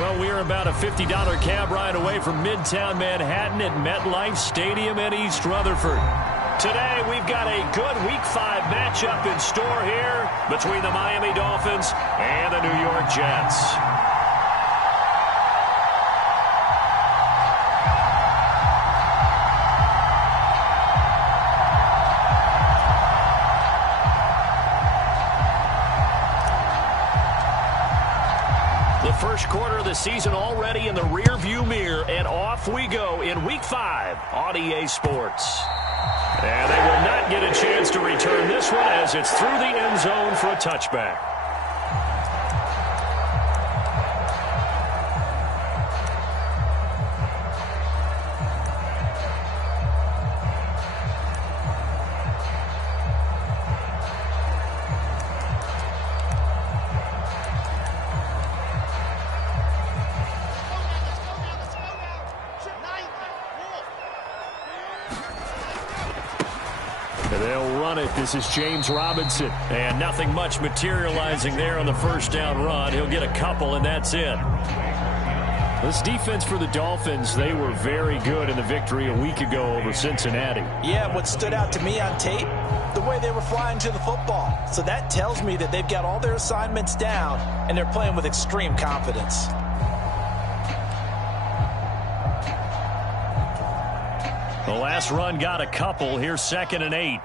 Well, we're about a $50 cab ride away from Midtown Manhattan at MetLife Stadium in East Rutherford. Today, we've got a good Week 5 matchup in store here between the Miami Dolphins and the New York Jets. First quarter of the season already in the rear-view mirror, and off we go in Week 5 on EA Sports. And they will not get a chance to return this one as it's through the end zone for a touchback. They'll run it. This is James Robinson. And nothing much materializing there on the first down run. He'll get a couple, and that's it. This defense for the Dolphins, they were very good in the victory a week ago over Cincinnati. Yeah, what stood out to me on tape, the way they were flying to the football. So that tells me that they've got all their assignments down, and they're playing with extreme confidence. The last run got a couple. Here's 2nd and 8.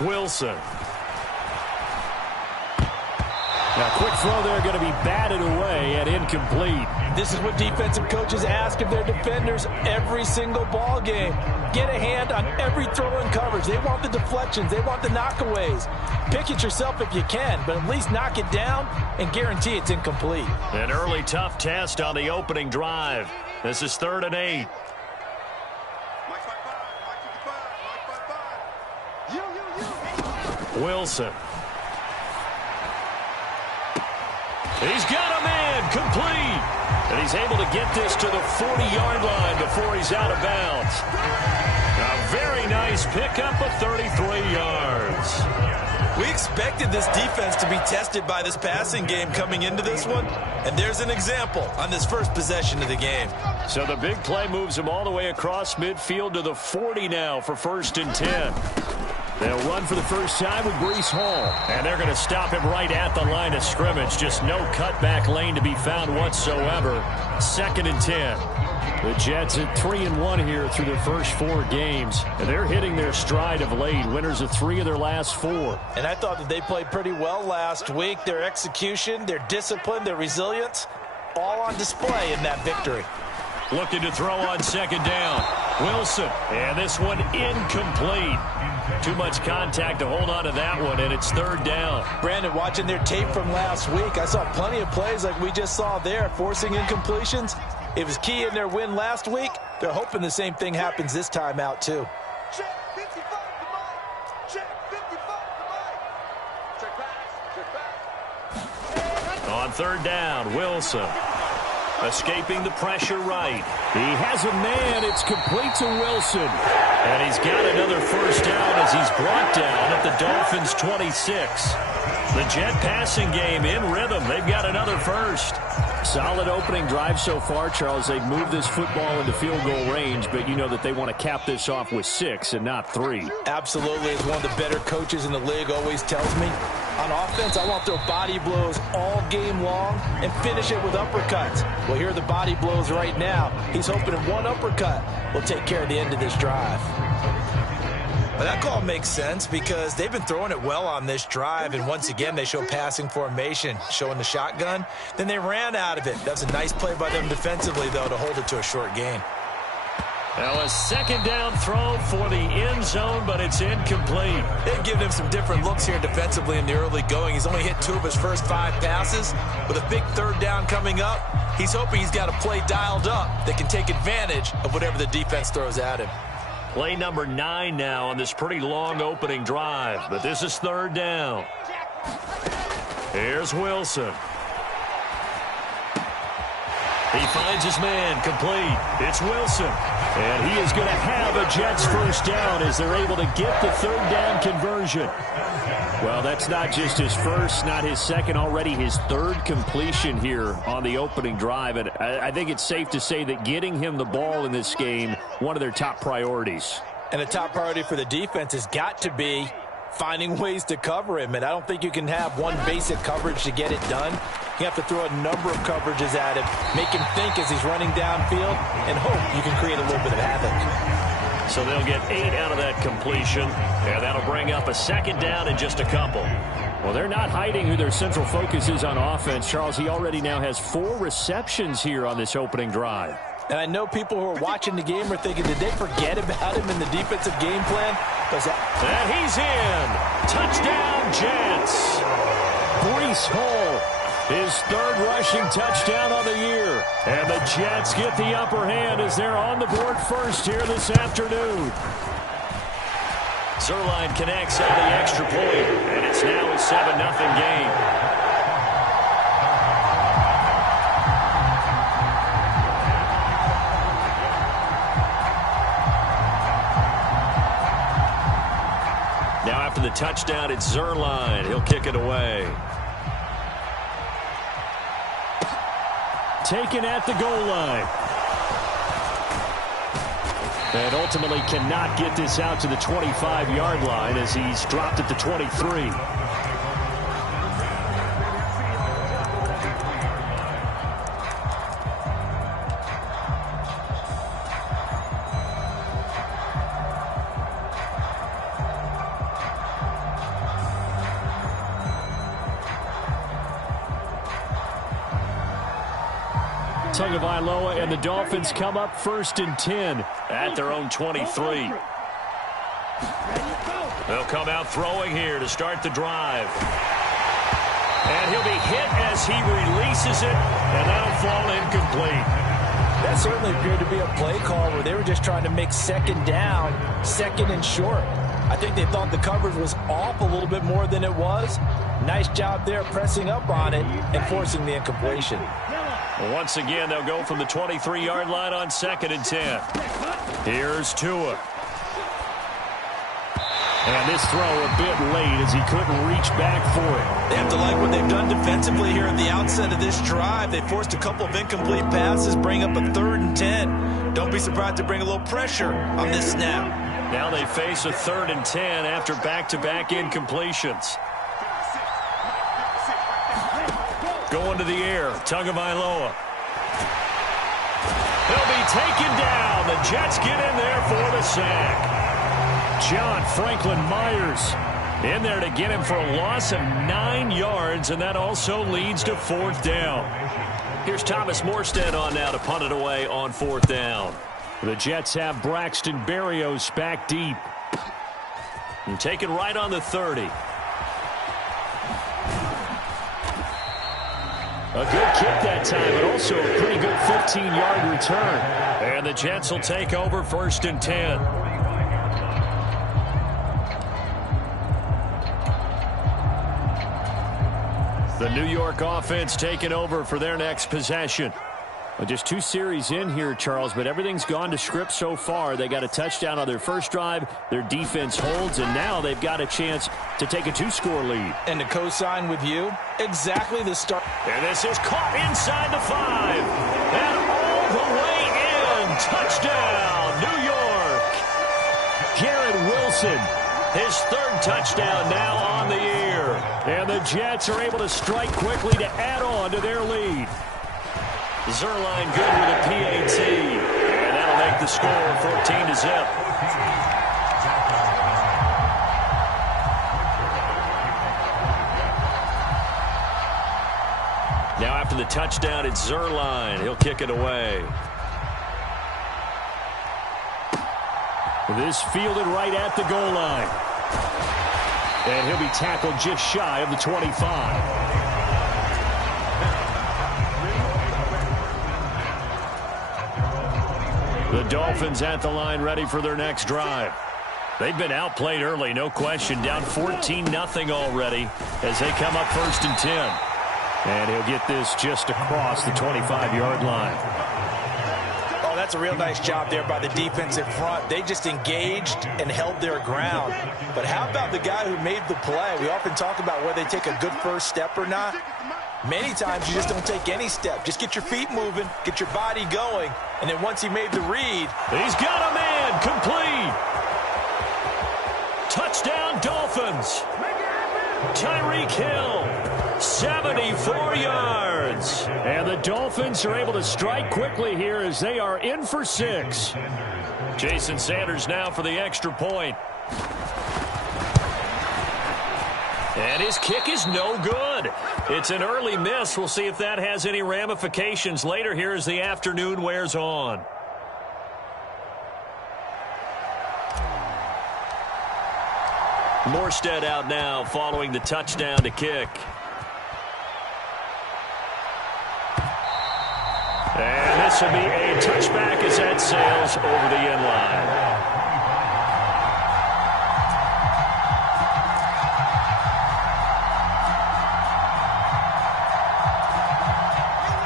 Wilson. Now, quick throw there, going to be batted away and incomplete. This is what defensive coaches ask of their defenders every single ball game. Get a hand on every throw in coverage. They want the deflections. They want the knockaways. Pick it yourself if you can, but at least knock it down and guarantee it's incomplete. An early tough test on the opening drive. This is 3rd and 8. Wilson. He's got a man complete. And he's able to get this to the 40-yard line before he's out of bounds. A very nice pickup of 33 yards. We expected this defense to be tested by this passing game coming into this one, and there's an example on this first possession of the game. So the big play moves him all the way across midfield to the 40 now for 1st and 10. They'll run for the first time with Breece Hall. And they're going to stop him right at the line of scrimmage. Just no cutback lane to be found whatsoever. 2nd and 10. The Jets at 3-1 here through their first 4 games. And they're hitting their stride of late. Winners of 3 of their last 4. And I thought that they played pretty well last week. Their execution, their discipline, their resilience, all on display in that victory. Looking to throw on 2nd down. Wilson. And this one incomplete. Too much contact to hold on to that one, and it's 3rd down. Brandon, watching their tape from last week, I saw plenty of plays like we just saw there, forcing incompletions. It was key in their win last week. They're hoping the same thing happens this time out, too. Check 55 to Mike. Check 55 to Mike. Check pass. On 3rd down, Wilson. Escaping the pressure right. He has a man. It's complete to Wilson. And he's got another first down as he's brought down at the Dolphins' 26. The Jet passing game in rhythm. They've got another first. Solid opening drive so far, Charles. They've moved this football into field goal range, but you know that they want to cap this off with 6 and not 3. Absolutely. As one of the better coaches in the league always tells me, on offense, I want to throw body blows all game long and finish it with uppercuts. Well, here are the body blows right now. He's hoping in one uppercut will take care of the end of this drive. Well, that call makes sense because they've been throwing it well on this drive, and once again they show passing formation, showing the shotgun. Then they ran out of it. That's a nice play by them defensively, though, to hold it to a short gain. Now a 2nd down throw for the end zone, but it's incomplete. They've given him some different looks here defensively in the early going. He's only hit 2 of his first 5 passes. With a big 3rd down coming up, he's hoping he's got a play dialed up that can take advantage of whatever the defense throws at him. Play number 9 now on this pretty long opening drive, but this is 3rd down. Here's Wilson. He finds his man complete. It's Wilson. And he is going to have a Jets first down as they're able to get the 3rd down conversion. Well, that's not just his first, not his second, already his third completion here on the opening drive. And I think it's safe to say that getting him the ball in this game, one of their top priorities. And a top priority for the defense has got to be finding ways to cover him. And I don't think you can have one basic coverage to get it done. You have to throw a number of coverages at him, make him think as he's running downfield, and hope you can create a little bit of havoc. So they'll get 8 out of that completion, and that'll bring up a second down in just a couple. Well, they're not hiding who their central focus is on offense. Charles, he already now has 4 receptions here on this opening drive. And I know people who are watching the game are thinking, did they forget about him in the defensive game plan? And he's in. Touchdown, Jets. Breece Hall, his 3rd rushing touchdown of the year. And the Jets get the upper hand as they're on the board first here this afternoon. Zerline connects on the extra point, and it's now a 7-0 game. Now after the touchdown, it's Zerline. He'll kick it away. Taken at the goal line. And ultimately cannot get this out to the 25-yard line as he's dropped at the 23. Tagovailoa and the Dolphins come up 1st and 10 at their own 23. They'll come out throwing here to start the drive. And he'll be hit as he releases it, and that'll fall incomplete. That certainly appeared to be a play call where they were just trying to make second down, 2nd and short. I think they thought the coverage was off a little bit more than it was. Nice job there pressing up on it and forcing the incompletion. Once again, they'll go from the 23-yard line on 2nd and 10. Here's Tua. And this throw a bit late as he couldn't reach back for it. They have to like what they've done defensively here at the outset of this drive. They forced a couple of incomplete passes, bring up a 3rd and 10. Don't be surprised to bring a little pressure on this snap. Now they face a 3rd and 10 after back-to-back incompletions. Going to the air, Tagovailoa. He'll be taken down. The Jets get in there for the sack. John Franklin Myers in there to get him for a loss of 9 yards, and that also leads to 4th down. Here's Thomas Morstead on now to punt it away on 4th down. The Jets have Braxton Berrios back deep. And taken right on the 30. A good kick that time, but also a pretty good 15-yard return. And the Jets will take over 1st and 10. The New York offense taking over for their next possession. Well, just 2 series in here, Charles, but everything's gone to script so far. They got a touchdown on their first drive. Their defense holds, and now they've got a chance to take a 2-score lead. And to co-sign with you, exactly the start. And this is caught inside the 5. And all the way in. Touchdown, New York. Garrett Wilson, his 3rd touchdown now on the year. And the Jets are able to strike quickly to add on to their lead. Zerline good with a PAT. And that'll make the score 14-0. Now after the touchdown, it's Zerline. He'll kick it away. This fielded right at the goal line. And he'll be tackled just shy of the 25. The Dolphins at the line ready for their next drive. They've been outplayed early, no question. Down 14-0 already as they come up 1st and 10. And he'll get this just across the 25-yard line. Oh, that's a real nice job there by the defense in front. They just engaged and held their ground. But how about the guy who made the play? We often talk about whether they take a good first step or not. Many times you just don't take any step. Just get your feet moving, get your body going, and then once he made the read. He's got a man, complete. Touchdown, Dolphins. Tyreek Hill, 74 yards. And the Dolphins are able to strike quickly here as they are in for 6. Jason Sanders now for the extra point. And his kick is no good. It's an early miss. We'll see if that has any ramifications later here as the afternoon wears on. Morstead out now following the touchdown to kick. And this will be a touchback as that sails over the end line.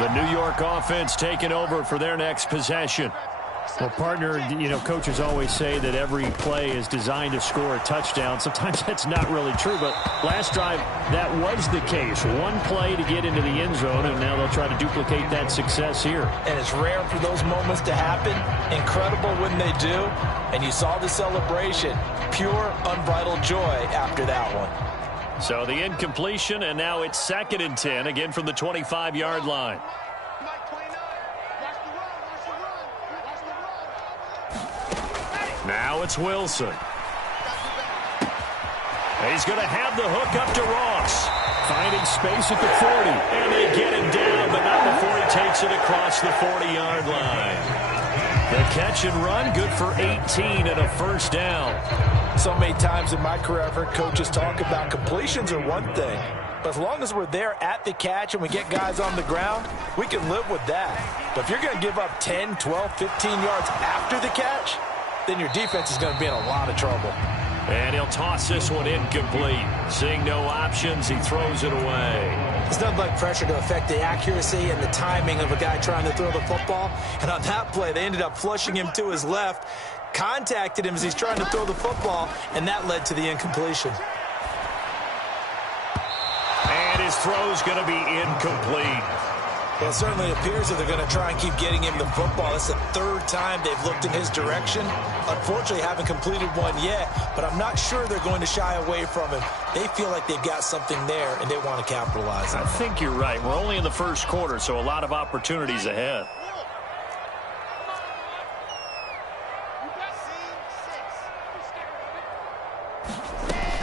The New York offense taking over for their next possession. Well, partner, you know, coaches always say that every play is designed to score a touchdown. Sometimes that's not really true, but last drive, that was the case. One play to get into the end zone, and now they'll try to duplicate that success here. And it's rare for those moments to happen. Incredible when they do. And you saw the celebration. Pure, unbridled joy after that one. So the incompletion, and now it's 2nd and 10, again from the 25-yard line. Now it's Wilson. He's going to have the hook up to Ross. Finding space at the 40. And they get him down, but not before he takes it across the 40-yard line. The catch and run, good for 18 and a first down. So many times in my career, I've heard coaches talk about completions are one thing. But as long as we're there at the catch and we get guys on the ground, we can live with that. But if you're going to give up 10, 12, 15 yards after the catch, then your defense is going to be in a lot of trouble. And he'll toss this one incomplete. Seeing no options, he throws it away. It's nothing like pressure to affect the accuracy and the timing of a guy trying to throw the football. And on that play, they ended up flushing him to his left, contacted him as he's trying to throw the football, and that led to the incompletion. And his throw's going to be incomplete. Well, it certainly appears that they're going to try and keep getting him the football. It's the 3rd time they've looked in his direction. Unfortunately, haven't completed one yet, but I'm not sure they're going to shy away from him. They feel like they've got something there, and they want to capitalize on it. I think you're right. We're only in the first quarter, so a lot of opportunities ahead.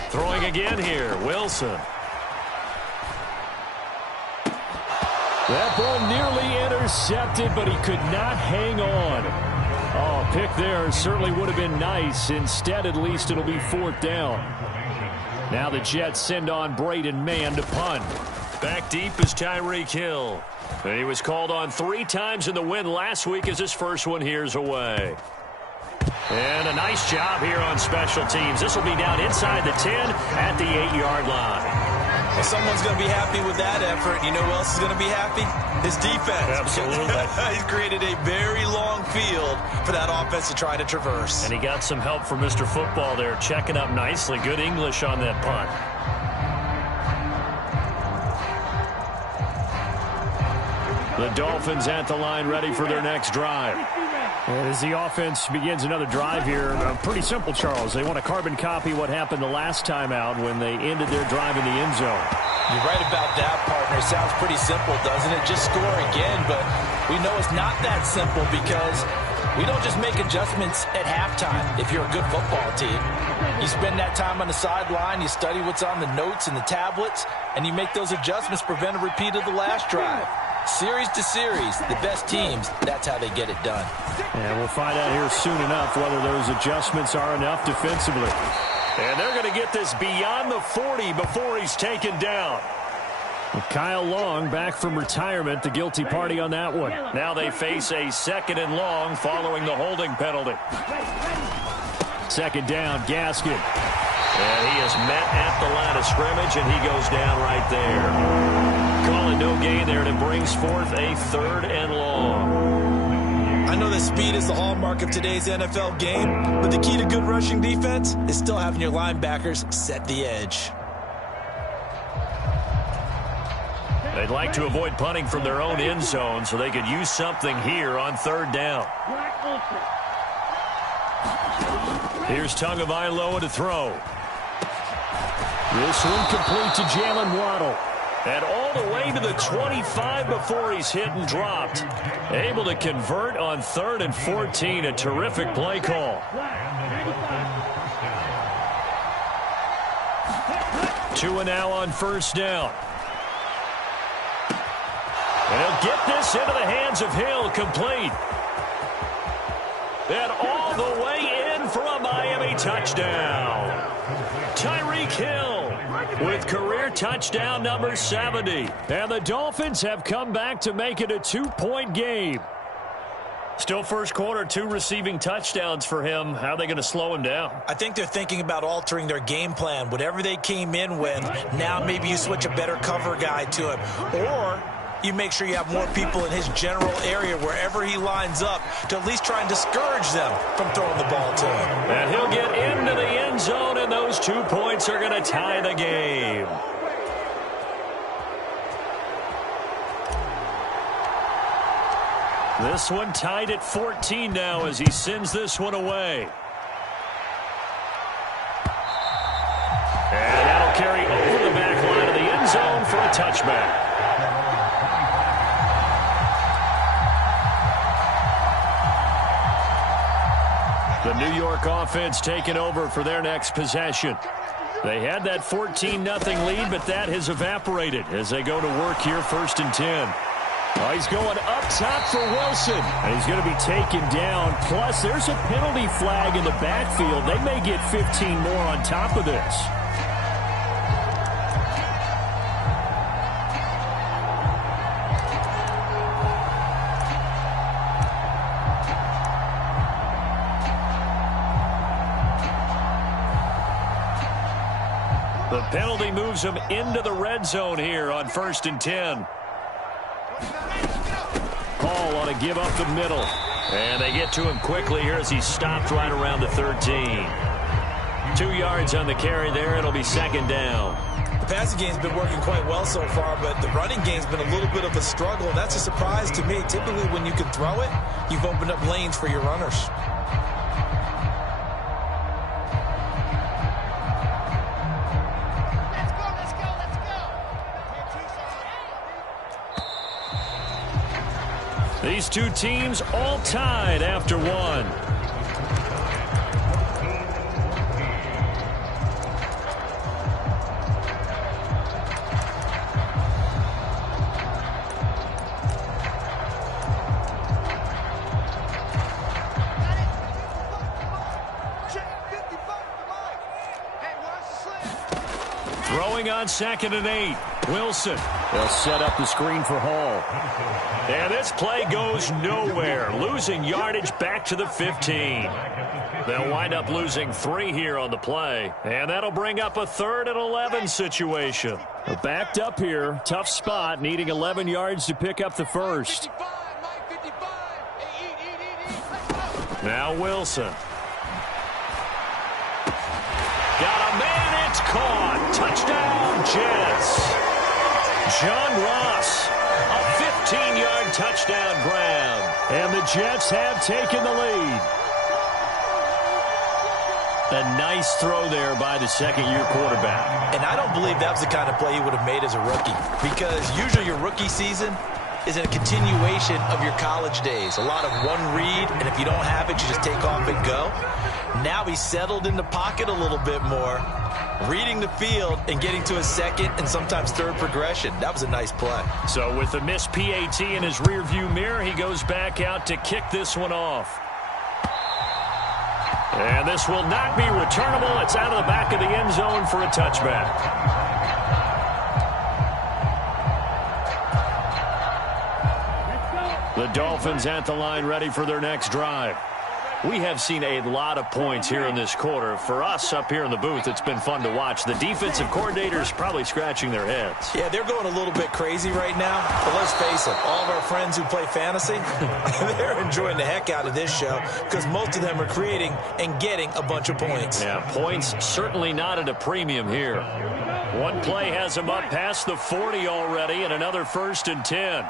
Throwing again here, Wilson. That ball nearly intercepted, but he could not hang on. Oh, pick there certainly would have been nice. Instead, at least it'll be 4th down. Now the Jets send on Braden Mann to punt. Back deep is Tyreek Hill. He was called on 3 times in the win last week as his first one here's away. And a nice job here on special teams. This will be down inside the 10 at the 8-yard line. Well, someone's going to be happy with that effort. You know who else is going to be happy? His defense. Absolutely. He's created a very long field for that offense to try to traverse. And he got some help from Mr. Football there, checking up nicely. Good English on that punt. The Dolphins at the line, ready for their next drive. As the offense begins another drive here, pretty simple, Charles. They want to carbon copy what happened the last time out when they ended their drive in the end zone. You're right about that, partner. It sounds pretty simple, doesn't it? Just score again, but we know it's not that simple because we don't just make adjustments at halftime if you're a good football team. You spend that time on the sideline, you study what's on the notes and the tablets, and you make those adjustments, prevent a repeat of the last drive. Series to series, the best teams, that's how they get it done. And we'll find out here soon enough whether those adjustments are enough defensively. And they're going to get this beyond the 40 before he's taken down. Kyle Long back from retirement, the guilty party on that one. Now they face a 2nd and long following the holding penalty. 2nd down, Gaskin. And he is met at the line of scrimmage, and he goes down right there. Call it no gain there, and it brings forth a 3rd and long. I know that speed is the hallmark of today's NFL game, but the key to good rushing defense is still having your linebackers set the edge. They'd like to avoid punting from their own end zone so they could use something here on third down. Here's Tagovailoa to throw. This one complete to Jalen Waddle. And all the way to the 25 before he's hit and dropped. Able to convert on 3rd and 14. A terrific play call. 2 now on first down. And he'll get this into the hands of Hill, complete. And all the way in for a Miami touchdown. Tyreek Hill with career touchdown number 70. And the Dolphins have come back to make it a 2-point game. Still first quarter, 2 receiving touchdowns for him. How are they going to slow him down? I think they're thinking about altering their game plan. Whatever they came in with, now maybe you switch a better cover guy to him. Or you make sure you have more people in his general area wherever he lines up to at least try and discourage them from throwing the ball to him. And he'll get into the end zone, and those 2 points are going to tie the game. This one tied at 14 now as he sends this one away. And that'll carry over the back line of the end zone for a touchback. The New York offense taking over for their next possession. They had that 14-0 lead, but that has evaporated as they go to work here, 1st and 10. Oh, he's going up top for Wilson, and he's going to be taken down. Plus, there's a penalty flag in the backfield. They may get 15 more on top of this. The penalty moves him into the red zone here on 1st and 10. Hall on a give up the middle. And they get to him quickly here as he's stopped right around the 13. 2 yards on the carry there. It'll be 2nd down. The passing game's been working quite well so far, but the running game's been a little bit of a struggle. And that's a surprise to me. Typically, when you can throw it, you've opened up lanes for your runners. These 2 teams all tied after 1. Throwing on 2nd and 8. Wilson. They'll set up the screen for Hall. And this play goes nowhere. Losing yardage back to the 15. They'll wind up losing 3 here on the play. And that'll bring up a 3rd and 11 situation. They're backed up here. Tough spot. Needing 11 yards to pick up the first. Now Wilson. Got a man. It's caught. Touchdown, Jets. John Ross, a 15-yard touchdown grab. And the Jets have taken the lead. A nice throw there by the 2nd-year quarterback. And I don't believe that was the kind of play he would have made as a rookie, because usually your rookie season is a continuation of your college days. A lot of one read, and if you don't have it, you just take off and go. Now he's settled in the pocket a little bit more, reading the field and getting to his 2nd and sometimes 3rd progression. That was a nice play. So with the missed PAT in his rearview mirror, he goes back out to kick this one off. And this will not be returnable. It's out of the back of the end zone for a touchback. The Dolphins at the line ready for their next drive. We have seen a lot of points here in this quarter. For us up here in the booth, it's been fun to watch. The defensive coordinators probably scratching their heads. Yeah, they're going a little bit crazy right now. But let's face it, all of our friends who play fantasy, they're enjoying the heck out of this show because most of them are creating and getting a bunch of points. Yeah, points certainly not at a premium here. One play has them up past the 40 already, and another 1st and 10.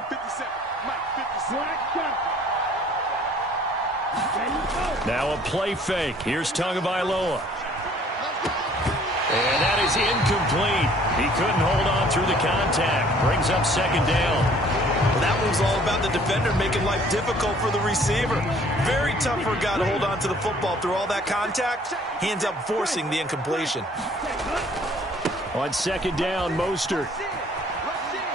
Now a play fake. Here's Tagovailoa. And that is incomplete. He couldn't hold on through the contact. Brings up 2nd down. Well, that one's all about the defender making life difficult for the receiver. Very tough for a guy to hold on to the football through all that contact. He ends up forcing the incompletion. On 2nd down, Mostert.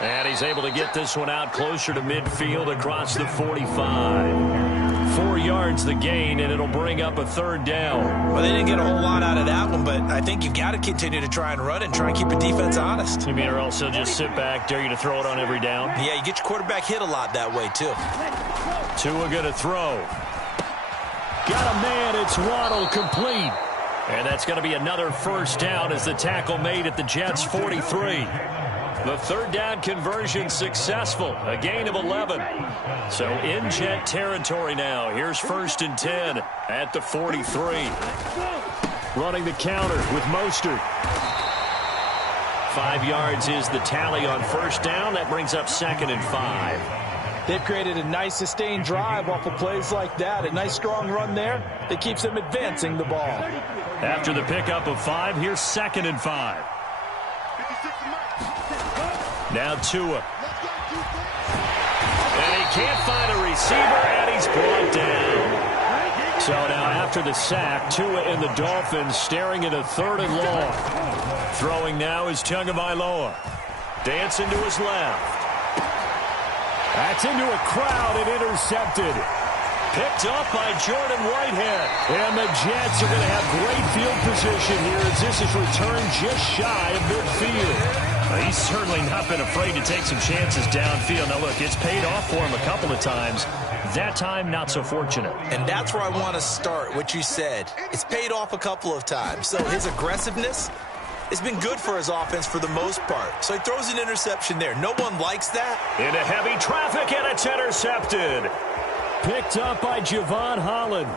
And he's able to get this one out closer to midfield across the 45. 4 yards the gain, and it'll bring up a 3rd down. Well, they didn't get a whole lot out of that one, but I think you've got to continue to try and run it and try and keep the defense honest. You mean, or else they'll just sit back, dare you to throw it on every down? Yeah, you get your quarterback hit a lot that way, too. Tua going to throw. Got a man, it's Waddle, complete. And that's going to be another 1st down as the tackle made at the Jets' 43. The 3rd down conversion successful, a gain of 11. So in Jet territory now. Here's 1st and 10 at the 43. Running the counter with Mostert. 5 yards is the tally on 1st down. That brings up 2nd and 5. They've created a nice sustained drive off of plays like that. A nice strong run there that keeps them advancing the ball. After the pickup of 5, here's 2nd and 5. Now Tua. And he can't find a receiver, and he's brought down. So now after the sack, Tua and the Dolphins staring at a 3rd and long. Throwing now is Tagovailoa. Dancing to his left. That's into a crowd and intercepted. Picked up by Jordan Whitehead. And the Jets are going to have great field position here as this is returned just shy of midfield. He's certainly not been afraid to take some chances downfield. Now, look, it's paid off for him a couple of times. That time, not so fortunate. And that's where I want to start, what you said. It's paid off a couple of times. So his aggressiveness has been good for his offense for the most part. So he throws an interception there. No one likes that. Into heavy traffic, and it's intercepted. Picked up by Javon Holland.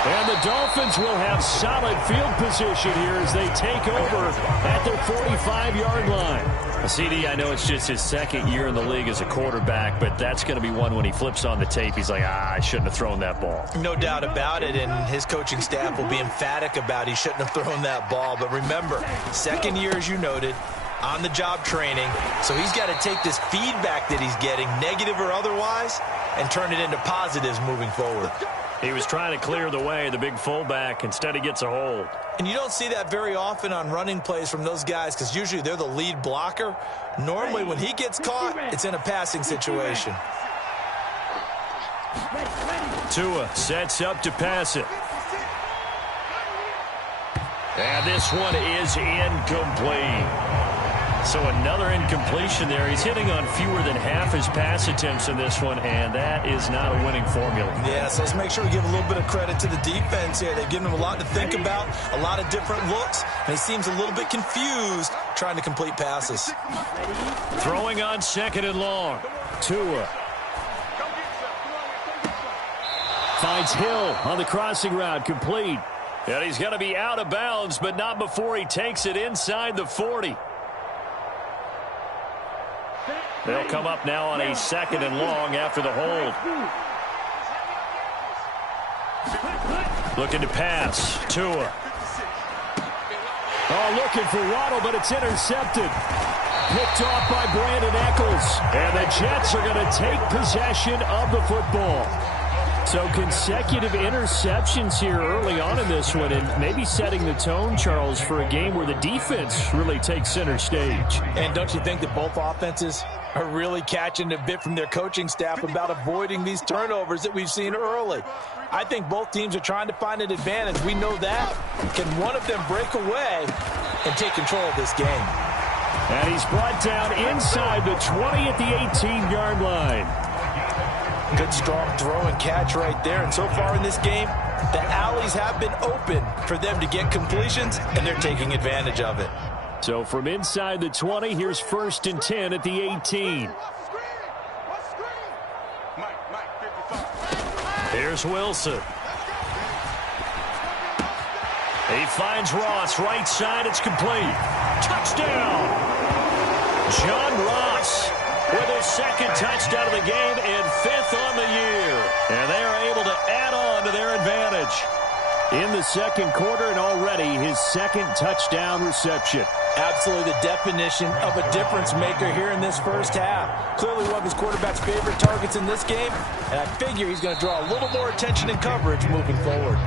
And the Dolphins will have solid field position here as they take over at their 45-yard line. CD, I know it's just his 2nd year in the league as a quarterback, but that's going to be one when he flips on the tape. He's like, I shouldn't have thrown that ball. No doubt about it, and his coaching staff will be emphatic about he shouldn't have thrown that ball. But remember, 2nd year, as you noted, on-the-job training. So he's got to take this feedback that he's getting, negative or otherwise, and turn it into positives moving forward. He was trying to clear the way, the big fullback. Instead, he gets a hold. And you don't see that very often on running plays from those guys because usually they're the lead blocker. Normally, when he gets caught, it's in a passing situation. Tua sets up to pass it. And this one is incomplete. So another incompletion there. He's hitting on fewer than half his pass attempts in this one, and that is not a winning formula. Yeah, so let's make sure we give a little bit of credit to the defense here. They've given him a lot to think about, a lot of different looks, and he seems a little bit confused trying to complete passes. Throwing on 2nd and long. Tua. Finds Hill on the crossing route, complete. And he's going to be out of bounds, but not before he takes it inside the 40. They'll come up now on a 2nd and long after the hold. Looking to pass. Tua. Oh, looking for Waddle, but it's intercepted. Picked off by Brandon Eccles. And the Jets are going to take possession of the football. So consecutive interceptions here early on in this one, and maybe setting the tone, Charles, for a game where the defense really takes center stage. And don't you think that both offenses are really catching a bit from their coaching staff about avoiding these turnovers that we've seen early? I think both teams are trying to find an advantage. We know that. Can one of them break away and take control of this game? And he's brought down inside the 20 at the 18-yard line. Good, strong throw and catch right there. And so far in this game, the alleys have been open for them to get completions, and they're taking advantage of it. So from inside the 20, here's 1st and 10 at the 18. Here's Wilson. He finds Ross, right side, it's complete. Touchdown! John Ross with his 2nd touchdown of the game and 5th on the year. And they are able to add on to their advantage. In the 2nd quarter and already his 2nd touchdown reception. Absolutely the definition of a difference maker here in this first half. Clearly one of his quarterback's favorite targets in this game, and I figure he's going to draw a little more attention and coverage moving forward.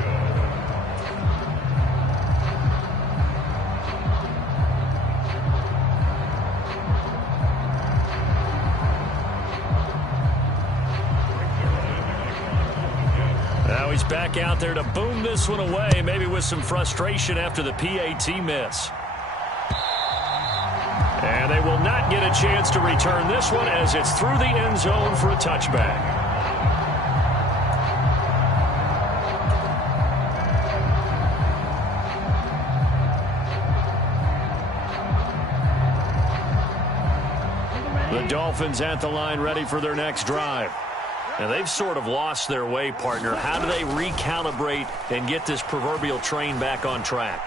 Now he's back out there to boom this one away, maybe with some frustration after the PAT miss. And they will not get a chance to return this one as it's through the end zone for a touchback. The Dolphins at the line ready for their next drive. And they've sort of lost their way, partner. How do they recalibrate and get this proverbial train back on track?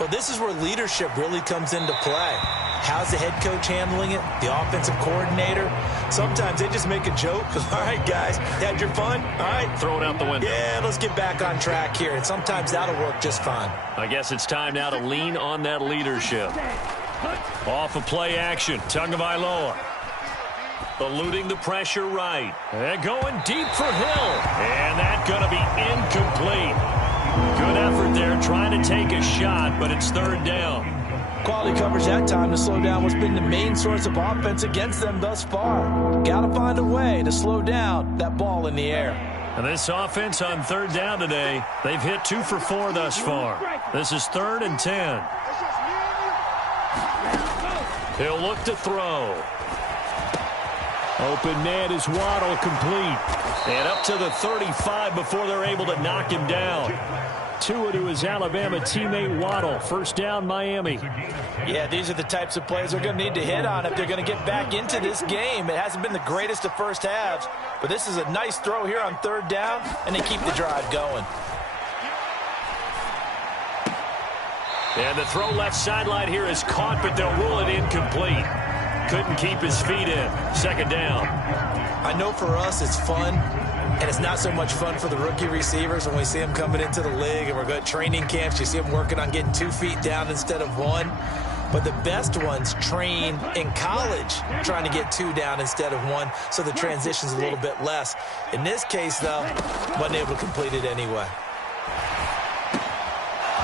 Well, this is where leadership really comes into play. How's the head coach handling it? The offensive coordinator? Sometimes they just make a joke. All right, guys, had your fun? All right. Throw it out the window. Yeah, let's get back on track here. And sometimes that'll work just fine. I guess it's time now to lean on that leadership. Off of play action. Tagovailoa. Eluding the pressure right. And going deep for Hill. And that's going to be incomplete. Good effort there trying to take a shot, but it's 3rd down. Quality coverage that time to slow down what's been the main source of offense against them thus far. Got to find a way to slow down that ball in the air. And this offense on 3rd down today, they've hit 2 for 4 thus far. This is 3rd and 10. He'll look to throw. Open man is Waddle, complete. And up to the 35 before they're able to knock him down. Tua to his Alabama teammate Waddle. 1st down, Miami. Yeah, these are the types of plays they're going to need to hit on if they're going to get back into this game. It hasn't been the greatest of first halves, but this is a nice throw here on 3rd down, and they keep the drive going. And the throw left sideline here is caught, but they'll rule it incomplete. Couldn't keep his feet in. 2nd down. I know for us it's fun, and it's not so much fun for the rookie receivers when we see them coming into the league and we're going to training camps. You see them working on getting 2 feet down instead of 1. But the best ones train in college trying to get 2 down instead of 1, so the transition's a little bit less. In this case, though, wasn't able to complete it anyway.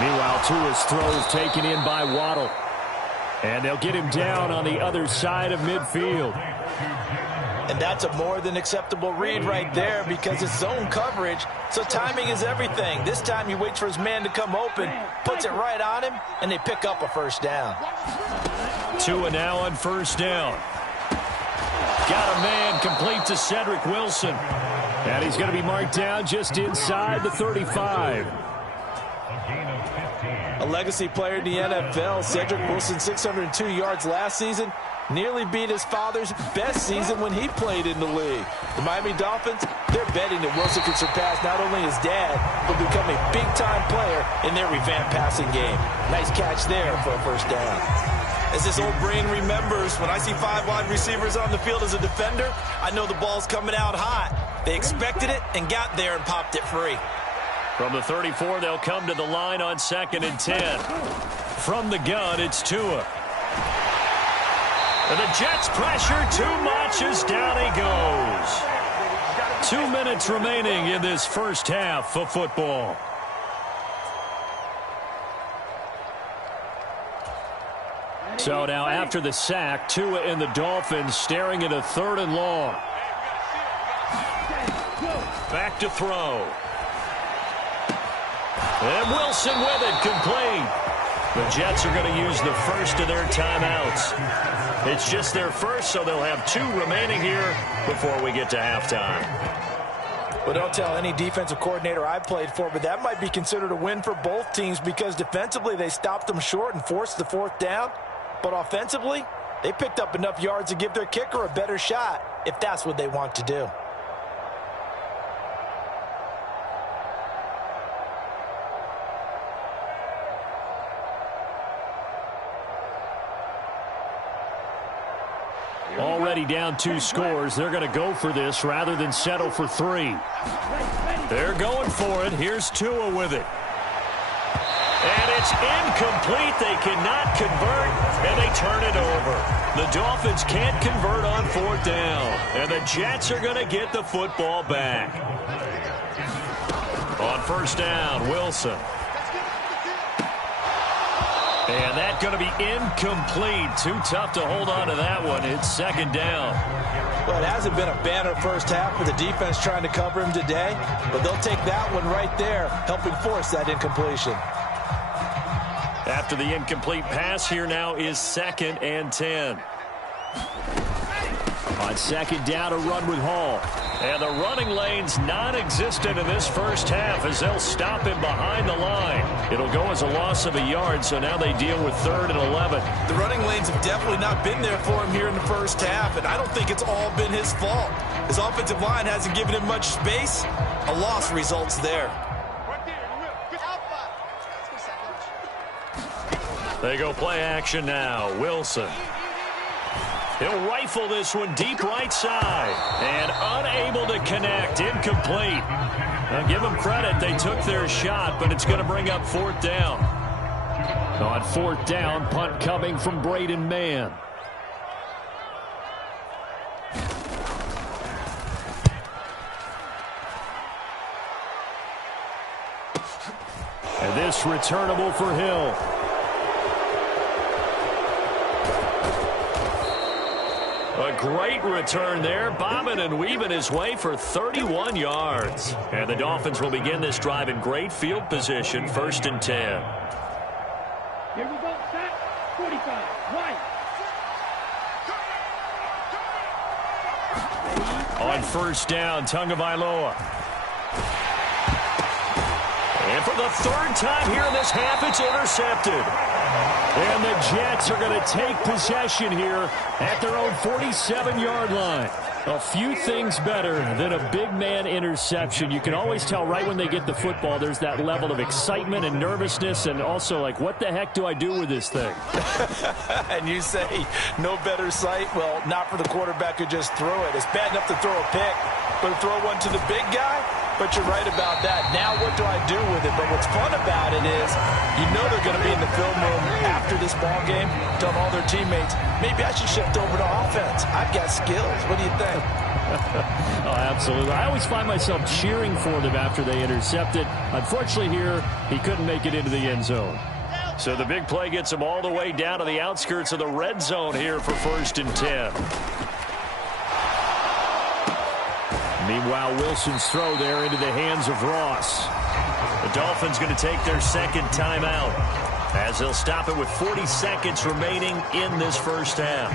Meanwhile, Tua's throws taken in by Waddle. And they'll get him down on the other side of midfield. And that's a more than acceptable read right there because it's zone coverage, so timing is everything. This time he waits for his man to come open, puts it right on him, and they pick up a 1st down. Tua now on 1st down. Got a man complete to Cedric Wilson. And he's going to be marked down just inside the 35. A legacy player in the NFL, Cedric Wilson, 602 yards last season, nearly beat his father's best season when he played in the league. The Miami Dolphins, they're betting that Wilson can surpass not only his dad, but become a big-time player in their revamped passing game. Nice catch there for a 1st down. As this old brain remembers, when I see 5 wide receivers on the field as a defender, I know the ball's coming out hot. They expected it and got there and popped it free. From the 34, they'll come to the line on 2nd and 10. From the gun, it's Tua. And the Jets pressure too much as down he goes. 2 minutes remaining in this first half of football. So now after the sack, Tua and the Dolphins staring at a 3rd and long. Back to throw. And Wilson with it, complete. The Jets are going to use the first of their timeouts. It's just their first, so they'll have 2 remaining here before we get to halftime. Well, don't tell any defensive coordinator I've played for, but that might be considered a win for both teams because defensively they stopped them short and forced the fourth down. But offensively, they picked up enough yards to give their kicker a better shot if that's what they want to do. Already down 2 scores. They're going to go for this rather than settle for 3. They're going for it. Here's Tua with it. And it's incomplete. They cannot convert, and they turn it over. The Dolphins can't convert on 4th down, and the Jets are going to get the football back. On 1st down, Wilson. And that's going to be incomplete. Too tough to hold on to that one. It's 2nd down. Well, it hasn't been a banner first half for the defense trying to cover him today, but they'll take that one right there, helping force that incompletion. After the incomplete pass, here now is 2nd and 10. On 2nd down, a run with Hall. And the running lane's non-existent in this first half as they'll stop him behind the line. It'll go as a loss of a yard, so now they deal with 3rd and 11. The running lanes have definitely not been there for him here in the first half, and I don't think it's all been his fault. His offensive line hasn't given him much space. A loss results there. They go play action now. Wilson. He'll rifle this one deep right side. And unable to connect. Incomplete. Now give them credit. They took their shot, but it's going to bring up 4th down. On 4th down, punt coming from Braden Mann. And this returnable for Hill. A great return there, bobbing and weaving his way for 31 yards. And the Dolphins will begin this drive in great field position, 1st and 10. Here we go, set, 45, right. On 1st down, Tagovailoa. And for the 3rd time here in this half, it's intercepted. And the Jets are going to take possession here at their own 47-yard line. A few things better than a big man interception. You can always tell right when they get the football, there's that level of excitement and nervousness, and also like, what the heck do I do with this thing? And you say no better sight? Well, not for the quarterback who just threw it. It's bad enough to throw a pick, but to throw one to the big guy? But you're right about that. Now what do I do with it? But what's fun about it is you know they're going to be in the film room after this ball game telling all their teammates, maybe I should shift over to offense. I've got skills. What do you think? Oh, absolutely. I always find myself cheering for them after they intercept it. Unfortunately here, he couldn't make it into the end zone. So the big play gets him all the way down to the outskirts of the red zone here for 1st and 10. Meanwhile, Wilson's throw there into the hands of Ross. The Dolphins going to take their 2nd timeout as they'll stop it with 40 seconds remaining in this first half.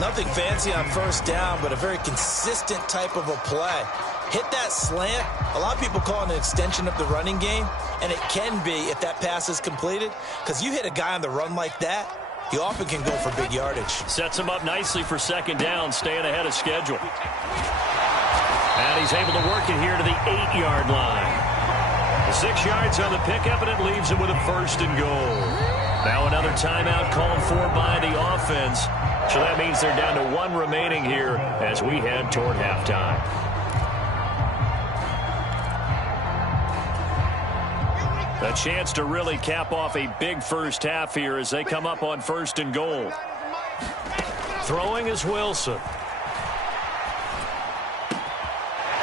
Nothing fancy on 1st down, but a very consistent type of a play. Hit that slant. A lot of people call it an extension of the running game, and it can be if that pass is completed, because you hit a guy on the run like that, he often can go for big yardage. Sets him up nicely for 2nd down, staying ahead of schedule. And he's able to work it here to the 8-yard line. 6 yards on the pickup, and it leaves him with a 1st and goal. Now another timeout called for by the offense. So that means they're down to 1 remaining here as we head toward halftime. A chance to really cap off a big first half here as they come up on 1st and goal. Throwing is Wilson.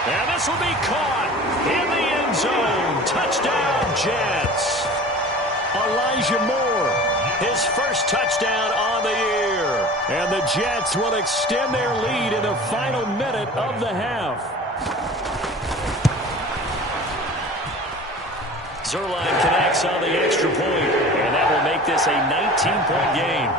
And this will be caught in the end zone. Touchdown, Jets. Elijah Moore, his first touchdown on the year. And the Jets will extend their lead in the final minute of the half. Zerline connects on the extra point, and that will make this a 19-point game.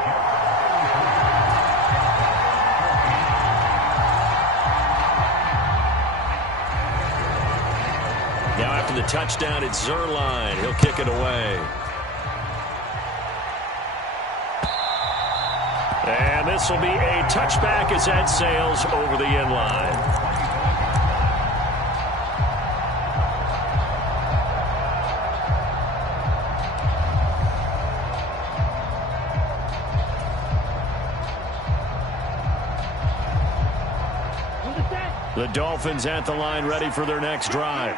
the touchdown. It's Zerline. He'll kick it away. And this will be a touchback as that sails over the end line. The Dolphins at the line ready for their next drive.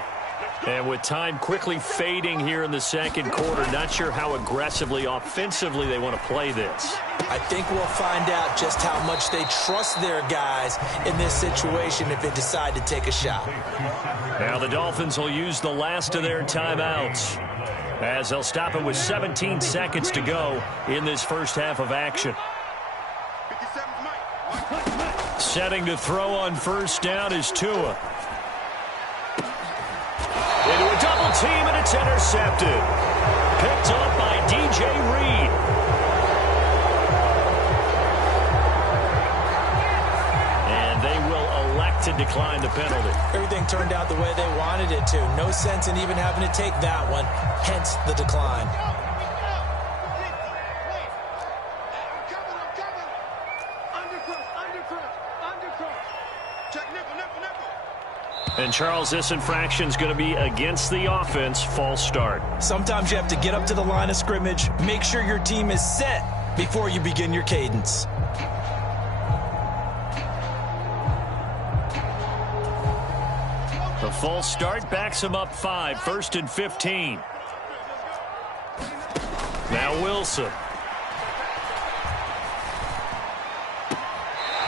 And with time quickly fading here in the second quarter, not sure how aggressively, offensively they want to play this. I think we'll find out just how much they trust their guys in this situation if they decide to take a shot. Now the Dolphins will use the last of their timeouts as they'll stop it with 17 seconds to go in this first half of action. Setting to throw on first down is Tua. Into a double team, and it's intercepted. Picked up by DJ Reed. And they will elect to decline the penalty. Everything turned out the way they wanted it to. No sense in even having to take that one, hence the decline. And, Charles, this infraction's going to be against the offense. False start. Sometimes you have to get up to the line of scrimmage, make sure your team is set before you begin your cadence. The false start backs him up 5, 1st and 15. Now Wilson.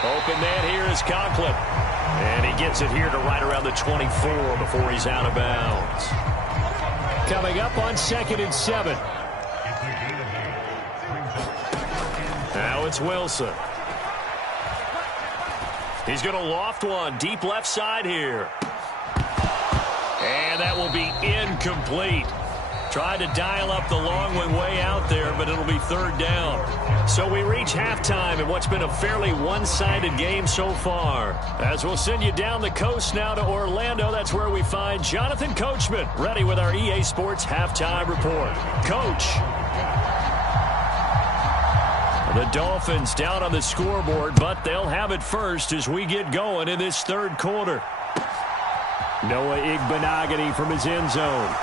Open man here is Conklin. And he gets it here to right around the 24 before he's out of bounds. Coming up on 2nd and 7. Now it's Wilson. He's going to loft one deep left side here. And that will be incomplete. Tried to dial up the long one way out there, but it'll be 3rd down. So we reach halftime in what's been a fairly one-sided game so far. As we'll send you down the coast now to Orlando, that's where we find Jonathan Coachman, ready with our EA Sports Halftime Report. Coach. The Dolphins down on the scoreboard, but they'll have it first as we get going in this 3rd quarter. Noah Igbenogany from his end zone.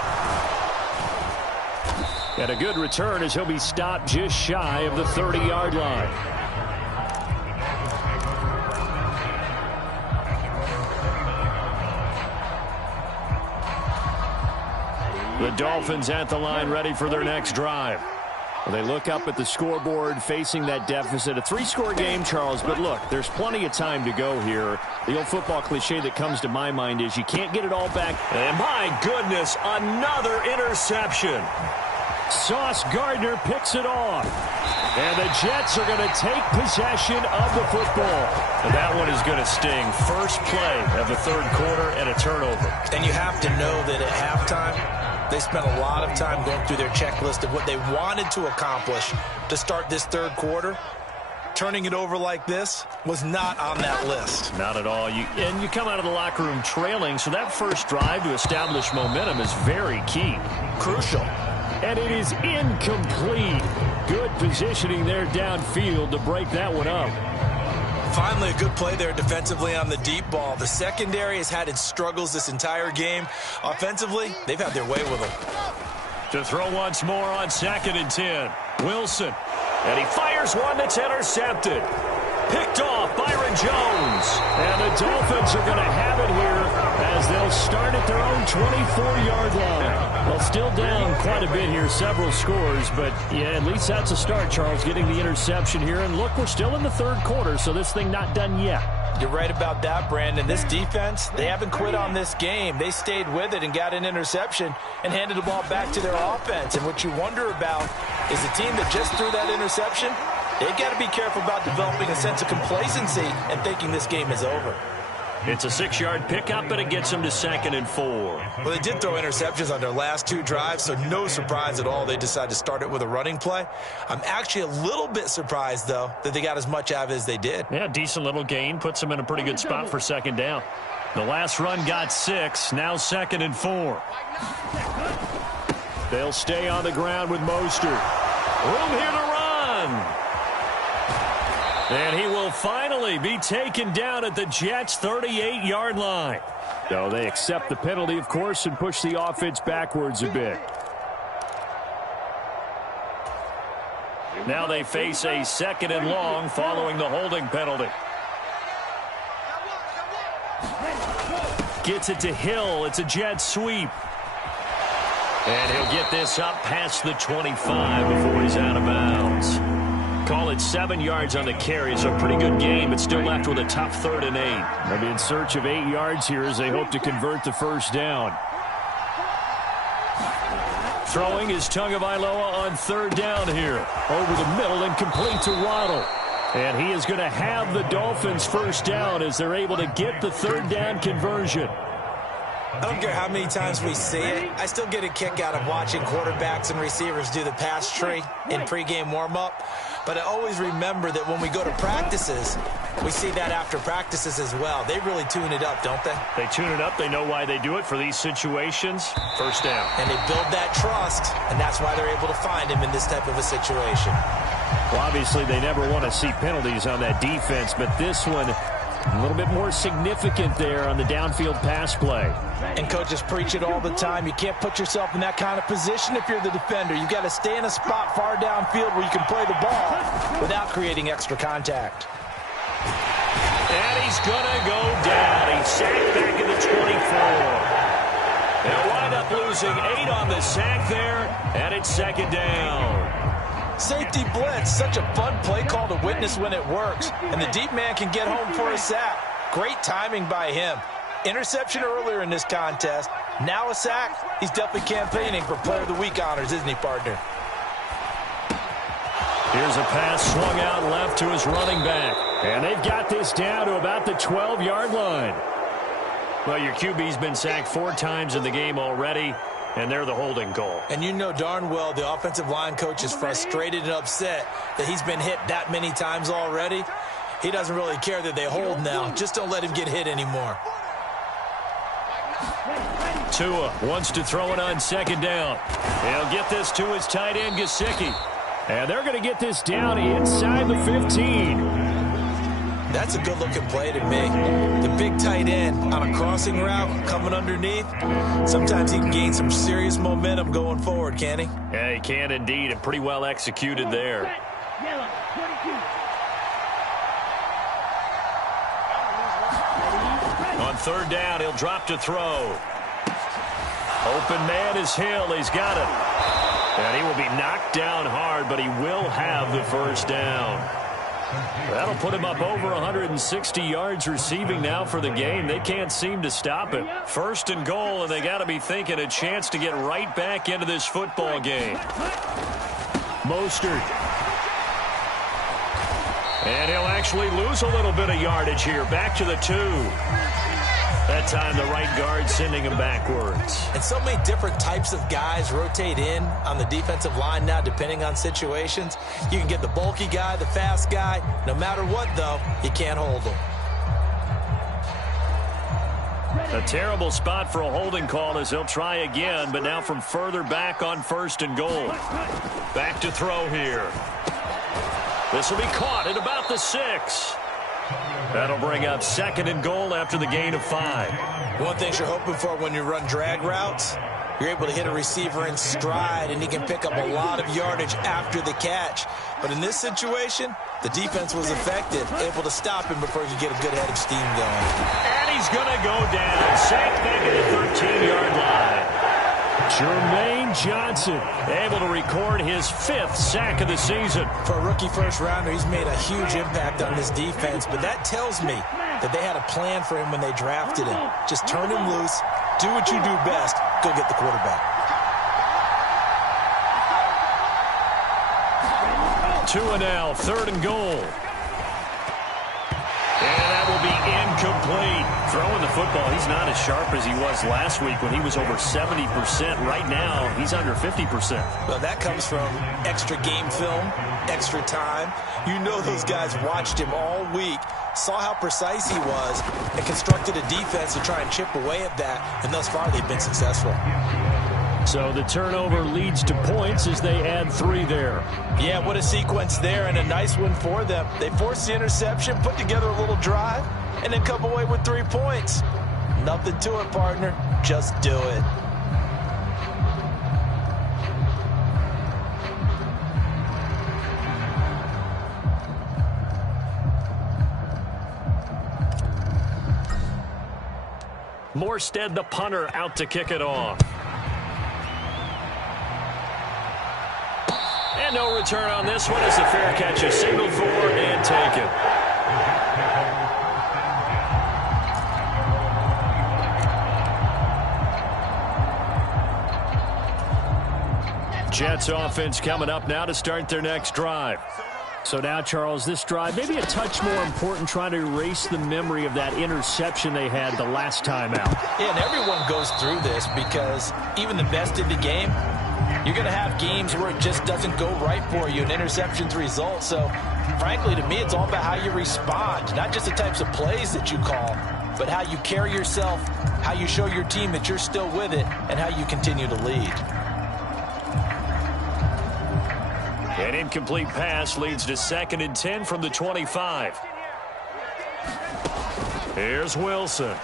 And a good return as he'll be stopped just shy of the 30-yard line. The Dolphins at the line ready for their next drive. Well, they look up at the scoreboard facing that deficit. A 3-score game, Charles, but look, there's plenty of time to go here. The old football cliche that comes to my mind is you can't get it all back. And my goodness, another interception. Sauce Gardner picks it off. And the Jets are going to take possession of the football. And that one is going to sting. First play of the 3rd quarter and a turnover. And you have to know that at halftime, they spent a lot of time going through their checklist of what they wanted to accomplish to start this 3rd quarter. Turning it over like this was not on that list. Not at all. You come out of the locker room trailing, so that first drive to establish momentum is very key. Crucial. And it is incomplete. Good positioning there downfield to break that one up. Finally, a good play there defensively on the deep ball. The secondary has had its struggles this entire game. Offensively, they've had their way with them. To throw once more on 2nd and 10. Wilson. And he fires one that's intercepted. Picked off Byron Jones. And the Dolphins are going to have it here as they'll start at their own 24-yard line. Well, still down quite a bit here, several scores, but yeah, at least that's a start, Charles, getting the interception here. And look, we're still in the 3rd quarter, so this thing not done yet. You're right about that, Brandon. This defense, they haven't quit on this game. They stayed with it and got an interception and handed the ball back to their offense. And what you wonder about is the team that just threw that interception, they've got to be careful about developing a sense of complacency and thinking this game is over. It's a 6-yard pickup, but it them to 2nd and 4. Well, they did throw interceptions on their last 2 drives, so no surprise at all they decided to start it with a running play. I'm actually a little bit surprised, though, that they got as much out of it as they did. Yeah, decent little gain. Puts them in a pretty good spot for 2nd down. The last run got 6. Now 2nd and 4. They'll stay on the ground with Mostert. Room here to run. And he will finally be taken down at the Jets' 38-yard line. So they accept the penalty, of course, and push the offense backwards a bit. Now they face a 2nd and long following the holding penalty. Gets it to Hill. It's a jet sweep. And he'll get this up past the 25 before he's out of bounds. Call it 7 yards on the carry, so a pretty good game, but still left with a tough 3rd and 8. They'll be in search of 8 yards here as they hope to convert the first down. Throwing is Tagovailoa on 3rd down here. Over the middle and complete to Waddle. And he is going to have the Dolphins first down as they're able to get the 3rd down conversion. I don't care how many times we see it. I still get a kick out of watching quarterbacks and receivers do the pass tree in pregame warm-up. But I always remember that when we go to practices, we see that after practices as well. They really tune it up, don't they? They tune it up. They know why they do it for these situations. First down. And they build that trust, and that's why they're able to find him in this type of a situation. Well, obviously, they never want to see penalties on that defense, but this one a little bit more significant there on the downfield pass play. And coaches preach it all the time. You can't put yourself in that kind of position if you're the defender. You've got to stay in a spot far downfield where you can play the ball without creating extra contact. And he's going to go down. He's sacked back in the 24. They'll wind up losing 8 on the sack there, and it's 2nd down. Safety blitz, such a fun play call to witness when it works. And the deep man can get home for a sack. Great timing by him. Interception earlier in this contest. Now a sack. He's definitely campaigning for Player of the Week honors, isn't he, partner? Here's a pass swung out left to his running back. And they've got this down to about the 12-yard line. Well, your QB's been sacked 4 times in the game already. And they're the holding call. And you know darn well the offensive line coach is frustrated and upset that he's been hit that many times already. He doesn't really care that they hold now. Just don't let him get hit anymore. Tua wants to throw it on 2nd down. He'll get this to his tight end, Gesicki. And they're going to get this down inside the 15. That's a good-looking play to me. The big tight end on a crossing route coming underneath. Sometimes he can gain some serious momentum going forward, can't he? Yeah, he can indeed, and pretty well executed there. On 3rd down, he'll drop to throw. Open man is Hill. He's got it. And he will be knocked down hard, but he will have the first down. That'll put him up over 160 yards receiving now for the game. They can't seem to stop it. 1st and goal, and they got to be thinking a chance to get right back into this football game. Mostert. And he'll actually lose a little bit of yardage here. Back to the 2. That time the right guard sending him backwards. And so many different types of guys rotate in on the defensive line now depending on situations. You can get the bulky guy, the fast guy. No matter what, though, you can't hold him. A terrible spot for a holding call as he'll try again, but now from further back on 1st and goal. Back to throw here. This will be caught at about the 6. That'll bring up 2nd and goal after the gain of 5. One thing you're hoping for when you run drag routes, you're able to hit a receiver in stride, and he can pick up a lot of yardage after the catch. But in this situation, the defense was effective, able to stop him before he could get a good head of steam going. And he's going to go down, sacked back at the 13-yard line. Jermaine Johnson able to record his 5th sack of the season. For a rookie first-rounder, he's made a huge impact on this defense, but that tells me that they had a plan for him when they drafted him. Just turn him loose, do what you do best, go get the quarterback. 2 and now, 3rd and goal. And that will be incomplete. Throwing the football, he's not as sharp as he was last week when he was over 70%. Right now, he's under 50%. Well, that comes from extra game film, extra time. You know those guys watched him all week saw how precise he was, and constructed a defense to try and chip away at that, and thus far they've been successful. So the turnover leads to points as they add 3 there. Yeah, what a sequence there, and a nice one for them. They forced the interception, put together a little drive, and then come away with 3 points. Nothing to it, partner. Just do it. Morstead, the punter, out to kick it off. And no return on this one as the fair catch is signaled for and taken. Jets offense coming up now to start their next drive. So now, Charles, this drive maybe a touch more important, trying to erase the memory of that interception they had the last time out. Yeah, and everyone goes through this because even the best in the game, you're going to have games where it just doesn't go right for you, and interceptions result. So, frankly, to me, it's all about how you respond, not just the types of plays that you call, but how you carry yourself, how you show your team that you're still with it, and how you continue to lead. An incomplete pass leads to 2nd and 10 from the 25. Here's Wilson.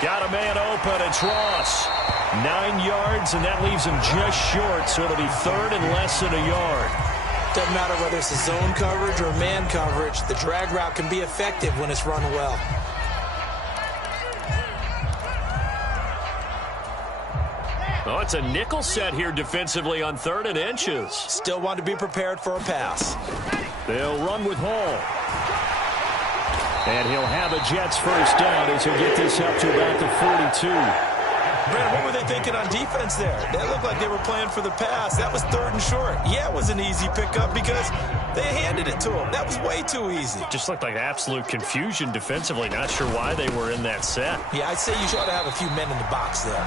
Got a man open. It's Ross. 9 yards, and that leaves him just short, so it'll be 3rd and less than a yard. Doesn't matter whether it's a zone coverage or man coverage, the drag route can be effective when it's run well. Oh, it's a nickel set here defensively on 3rd and inches. Still want to be prepared for a pass. They'll run with Hall. And he'll have a Jets first down as he'll get this up to about the 42. Brandon, what were they thinking on defense there? That looked like they were playing for the pass. That was 3rd and short. Yeah, it was an easy pickup because they handed it to him. That was way too easy. Just looked like absolute confusion defensively. Not sure why they were in that set. Yeah, I'd say you ought to have a few men in the box there.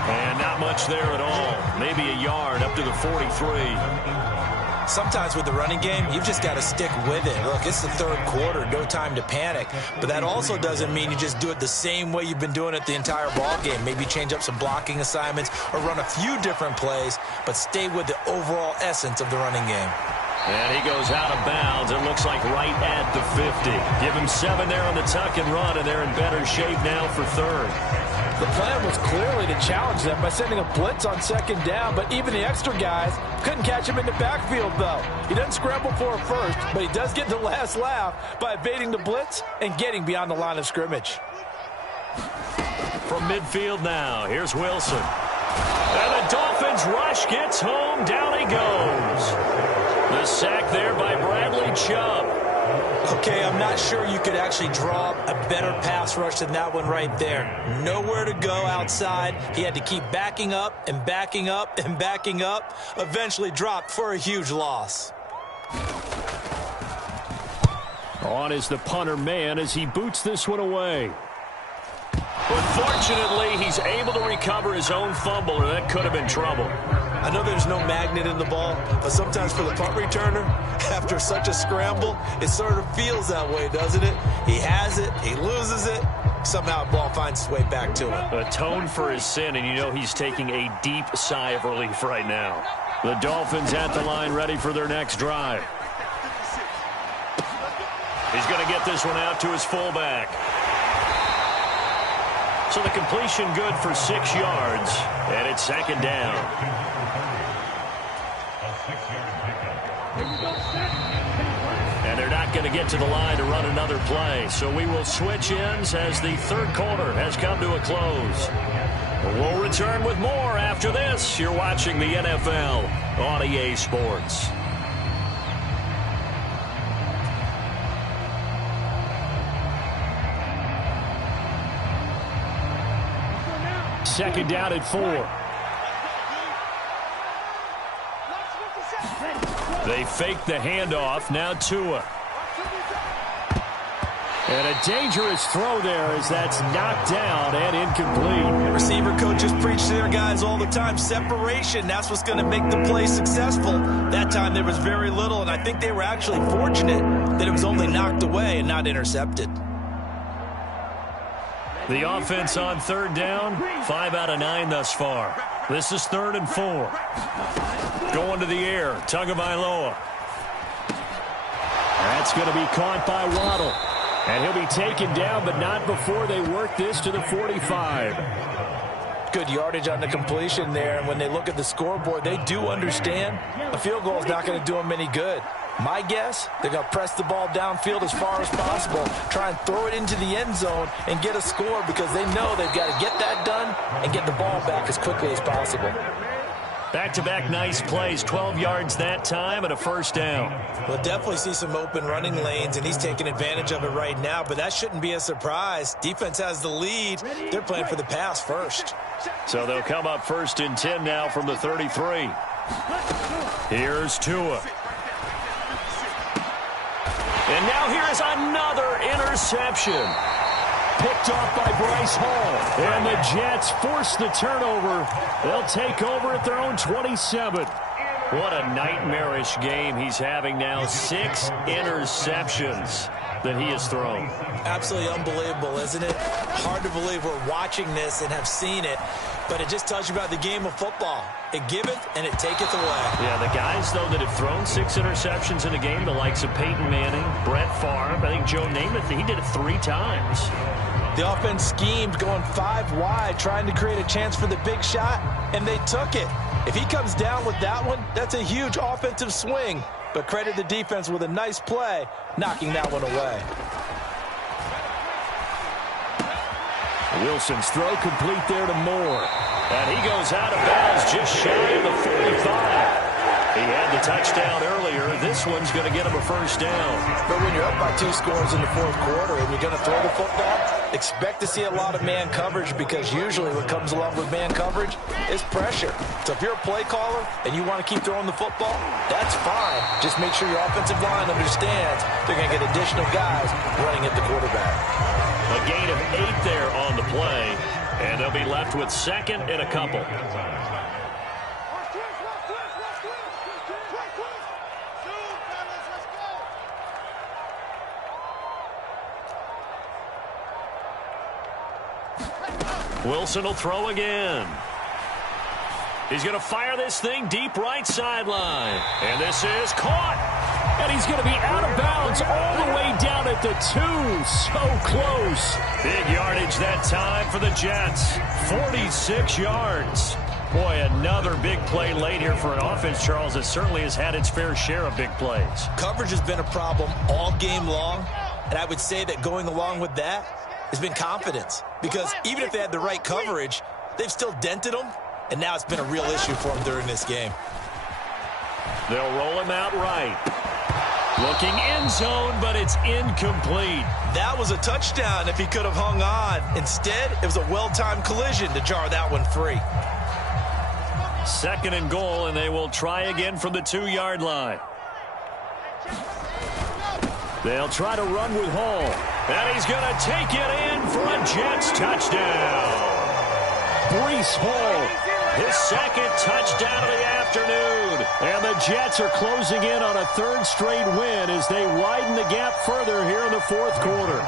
And not much there at all. Maybe a yard up to the 43. Sometimes with the running game, you've just got to stick with it. Look, it's the 3rd quarter, no time to panic. But that also doesn't mean you just do it the same way you've been doing it the entire ball game. Maybe change up some blocking assignments or run a few different plays, but stay with the overall essence of the running game. And he goes out of bounds. It looks like right at the 50. Give him 7 there on the tuck and run, and they're in better shape now for 3rd. The plan was clearly to challenge them by sending a blitz on 2nd down, but even the extra guys couldn't catch him in the backfield, though. He doesn't scramble for it first, but he does get the last laugh by evading the blitz and getting beyond the line of scrimmage. From midfield now, here's Wilson. And the Dolphins rush gets home. Down he goes. The sack there by Bradley Chubb. Okay, I'm not sure you could actually draw a better pass rush than that one right there. Nowhere to go outside. He had to keep backing up and backing up and backing up. Eventually dropped for a huge loss. On is the punter man as he boots this one away. Unfortunately, he's able to recover his own fumble, or that could have been trouble. I know there's no magnet in the ball, but sometimes for the punt returner, after such a scramble, it sort of feels that way, doesn't it? He has it, he loses it, somehow the ball finds its way back to him. Atone for his sin, and you know he's taking a deep sigh of relief right now. The Dolphins at the line ready for their next drive. He's going to get this one out to his fullback. So the completion good for 6 yards, and it's 2nd down. And they're not going to get to the line to run another play, so we will switch ends as the 3rd quarter has come to a close. We'll return with more after this. You're watching the NFL on EA Sports. Second down at 4. They fake the handoff. Now Tua. And a dangerous throw there as that's knocked down and incomplete. Receiver coaches preach to their guys all the time. Separation, that's what's going to make the play successful. That time there was very little, and I think they were actually fortunate that it was only knocked away and not intercepted. The offense on third down, 5 out of 9 thus far. This is 3rd and 4. Going to the air, Tagovailoa. That's going to be caught by Waddle. And he'll be taken down, but not before they work this to the 45. Good yardage on the completion there, and when they look at the scoreboard, they do understand a field goal is not going to do them any good. My guess, they're going to press the ball downfield as far as possible, try and throw it into the end zone and get a score because they know they've got to get that done and get the ball back as quickly as possible. Back-to-back nice plays, 12 yards that time and a first down. We'll definitely see some open running lanes, and he's taking advantage of it right now, but that shouldn't be a surprise. Defense has the lead. They're playing for the pass first. So they'll come up 1st and 10 now from the 33. Here's Tua. And now here's another interception. Picked off by Bryce Hall. And the Jets force the turnover. They'll take over at their own 27. What a nightmarish game he's having now. 6 interceptions that he has thrown. Absolutely unbelievable, isn't it? Hard to believe we're watching this and have seen it, but it just tells you about the game of football. It giveth and it taketh away. Yeah, the guys, though, that have thrown 6 interceptions in a game, the likes of Peyton Manning, Brett Favre, I think Joe Namath, he did it 3 times. The offense schemed going 5 wide, trying to create a chance for the big shot, and they took it. If he comes down with that one, that's a huge offensive swing. But credit the defense with a nice play, knocking that one away. Wilson's throw complete there to Moore. And he goes out of bounds just shy of the 45. He had the touchdown earlier. This one's going to get him a first down. But when you're up by 2 scores in the 4th quarter and you're going to throw the football, expect to see a lot of man coverage because usually what comes along with man coverage is pressure. So if you're a play caller and you want to keep throwing the football, that's fine. Just make sure your offensive line understands they're going to get additional guys running at the quarterback. A gain of 8 there on the play, and they'll be left with 2nd and a couple. Wilson will throw again. He's going to fire this thing deep right sideline. And this is caught. And he's going to be out of bounds all the way down at the 2. So close. Big yardage that time for the Jets. 46 yards. Boy, another big play late here for an offense, Charles, that certainly has had its fair share of big plays. Coverage has been a problem all game long, and I would say that going along with that has been confidence. Because even if they had the right coverage, they've still dented them, and now it's been a real issue for them during this game. They'll roll him out right. Looking end zone, but it's incomplete. That was a touchdown if he could have hung on. Instead, it was a well-timed collision to jar that one free. 2nd and goal, and they will try again from the 2-yard line. They'll try to run with Hall. And he's going to take it in for a Jets touchdown. Breece Hall. His 2nd touchdown of the afternoon. And the Jets are closing in on a 3rd straight win as they widen the gap further here in the 4th quarter.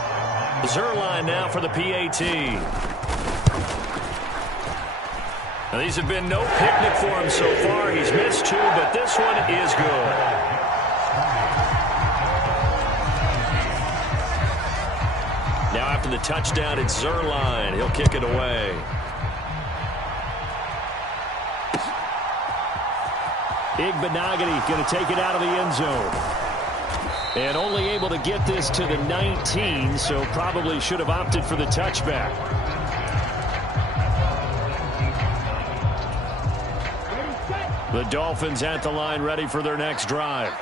Zuerlein now for the PAT. Now, these have been no picnic for him so far. He's missed 2, but this one is good. Now after the touchdown, it's Zuerlein. He'll kick it away. Igbenogany going to take it out of the end zone. And only able to get this to the 19, so probably should have opted for the touchback. The Dolphins at the line ready for their next drive.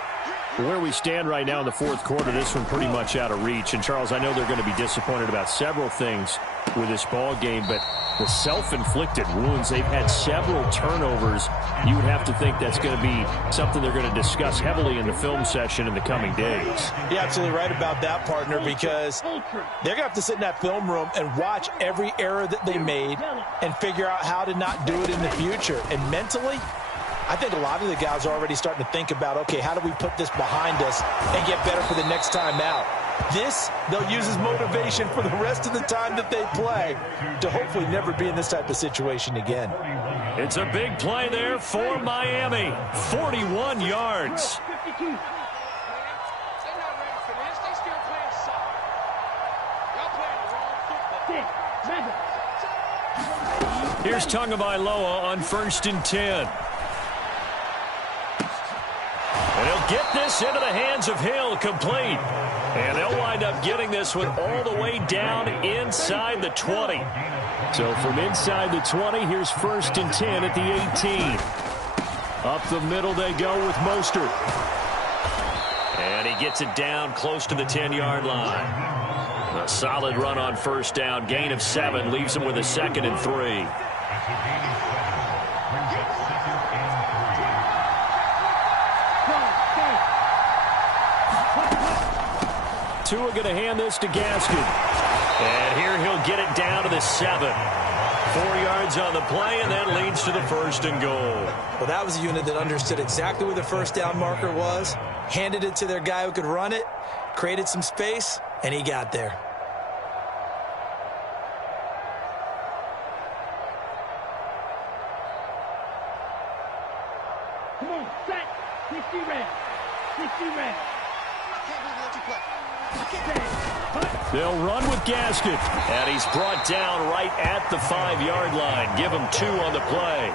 Where we stand right now in the fourth quarter, this one pretty much out of reach. And, Charles, I know they're going to be disappointed about several things with this ball game, but the self-inflicted wounds, they've had several turnovers. You would have to think that's going to be something they're going to discuss heavily in the film session in the coming days. You're absolutely right about that, partner, because they're going to have to sit in that film room and watch every error that they made and figure out how to not do it in the future. And mentally, I think a lot of the guys are already starting to think about, okay, how do we put this behind us and get better for the next time out? This, they'll use as motivation for the rest of the time that they play to hopefully never be in this type of situation again. It's a big play there for Miami. 41 yards. Here's Tagovailoa on 1st and 10. And he'll get this into the hands of Hill, complete. And they'll wind up getting this one all the way down inside the 20. So from inside the 20, here's 1st and 10 at the 18. Up the middle they go with Mostert. And he gets it down close to the 10-yard line. A solid run on 1st down. Gain of 7 leaves him with a 2nd and 3. Tua going to hand this to Gaskin. And here he'll get it down to the 7. 4 yards on the play, and that leads to the 1st and goal. Well, that was a unit that understood exactly where the 1st down marker was, handed it to their guy who could run it, created some space, and he got there. Come on, set. 60 red. 60 red. They'll run with Gaskin. And he's brought down right at the 5-yard line. Give him 2 on the play.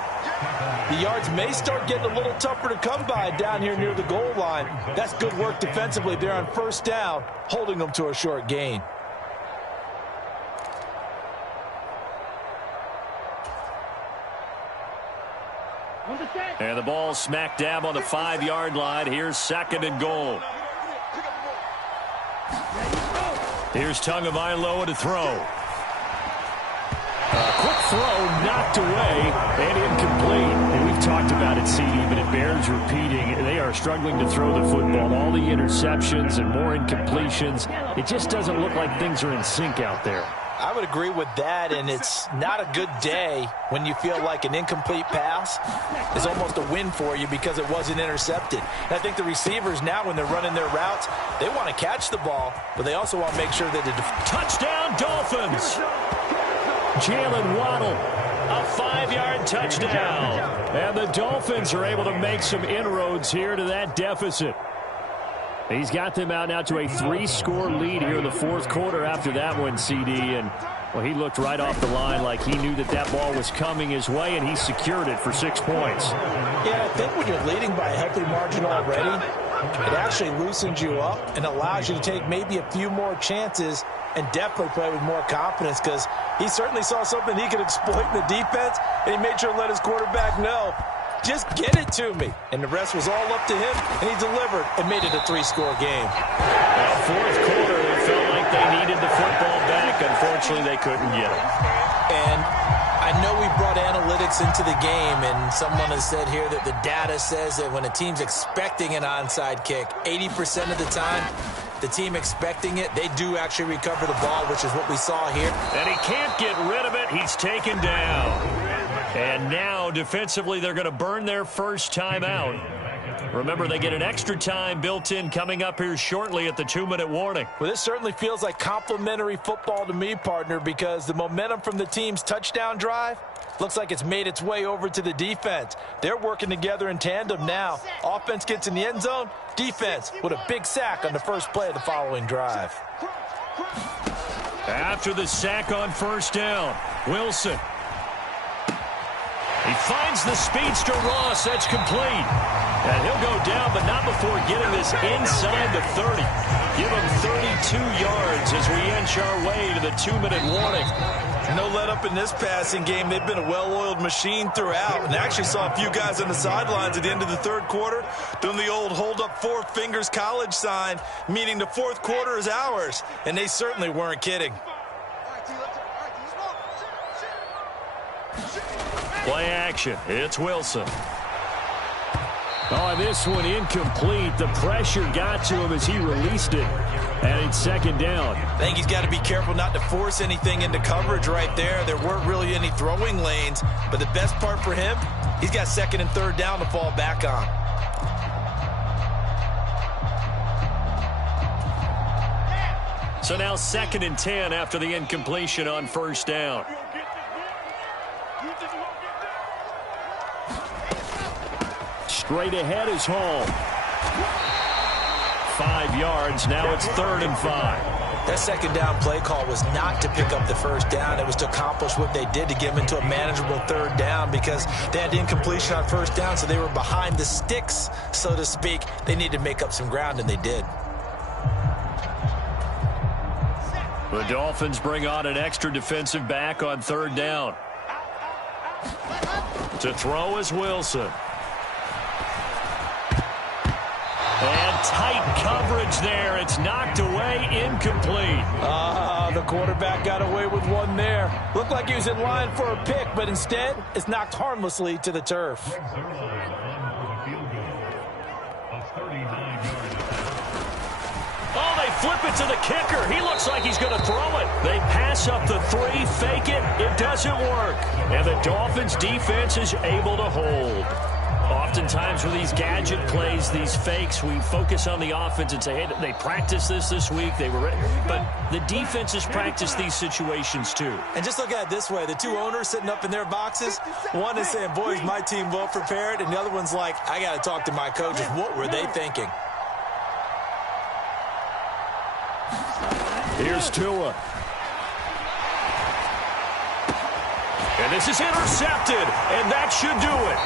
The yards may start getting a little tougher to come by down here near the goal line. That's good work defensively there on 1st down, holding them to a short gain. And the ball smack dab on the 5-yard line. Here's 2nd and goal. Here's Tagovailoa to throw. A quick throw knocked away and incomplete. And we've talked about it, CD, but it bears repeating. They are struggling to throw the football. All the interceptions and more incompletions. It just doesn't look like things are in sync out there. I would agree with that, and it's not a good day when you feel like an incomplete pass is almost a win for you because it wasn't intercepted. And I think the receivers now, when they're running their routes, they want to catch the ball, but they also want to make sure that touchdown Dolphins. Jalen Waddle, a 5-yard touchdown. And the Dolphins are able to make some inroads here to that deficit. He's got them out now to a 3-score lead here in the fourth quarter after that one, CD. And, well, he looked right off the line like he knew that that ball was coming his way, and he secured it for 6 points. Yeah, I think when you're leading by a healthy margin already, it actually loosens you up and allows you to take maybe a few more chances and definitely play with more confidence, because he certainly saw something he could exploit in the defense, and he made sure to let his quarterback know, just get it to me. And the rest was all up to him, and he delivered and made it a 3-score game. Well, fourth quarter, they felt like they needed the football back. Unfortunately, they couldn't get it. And I know we brought analytics into the game, and someone has said here that the data says that when a team's expecting an onside kick, 80% of the time, the team expecting it, they do actually recover the ball, which is what we saw here. And he can't get rid of it. He's taken down. And now, defensively, they're going to burn their first timeout. Remember, they get an extra time built in coming up here shortly at the 2-minute warning. Well, this certainly feels like complimentary football to me, partner, because the momentum from the team's touchdown drive looks like it's made its way over to the defense. They're working together in tandem now. Offense gets in the end zone. Defense with a big sack on the first play of the following drive. After the sack on 1st down, Wilson. He finds the speedster Ross. That's complete. And he'll go down, but not before getting this inside the 30. Give him 32 yards as we inch our way to the 2-minute warning. No let up in this passing game. They've been a well-oiled machine throughout, and actually saw a few guys on the sidelines at the end of the third quarter doing the old hold up four fingers college sign, meaning the fourth quarter is ours, and they certainly weren't kidding. Play action. It's Wilson. Oh, this one incomplete. The pressure got to him as he released it. And it's second down. I think he's got to be careful not to force anything into coverage right there. There weren't really any throwing lanes, but the best part for him, he's got second and third down to fall back on. So now 2nd and 10 after the incompletion on first down. Straight ahead is Hall. 5 yards. Now it's 3rd and 5. That second down play call was not to pick up the first down. It was to accomplish what they did to get them into a manageable third down because they had incompletion on first down, so they were behind the sticks, so to speak. They needed to make up some ground, and they did. The Dolphins bring on an extra defensive back on 3rd down. To throw is Wilson. And tight coverage there. It's knocked away, incomplete. The quarterback got away with one there. Looked like he was in line for a pick, but instead, it's knocked harmlessly to the turf. Oh, they flip it to the kicker. He looks like he's going to throw it. They pass up the 3, fake it. It doesn't work. And the Dolphins defense is able to hold. Oftentimes with these gadget plays, these fakes, we focus on the offense and say, hey, they practiced this week. They were ready. But the defenses practice these situations too. And just look at it this way. The two owners sitting up in their boxes, one is saying, boys, my team well prepared. And the other one's like, I got to talk to my coaches. What were they thinking? Here's Tua. And this is intercepted. And that should do it.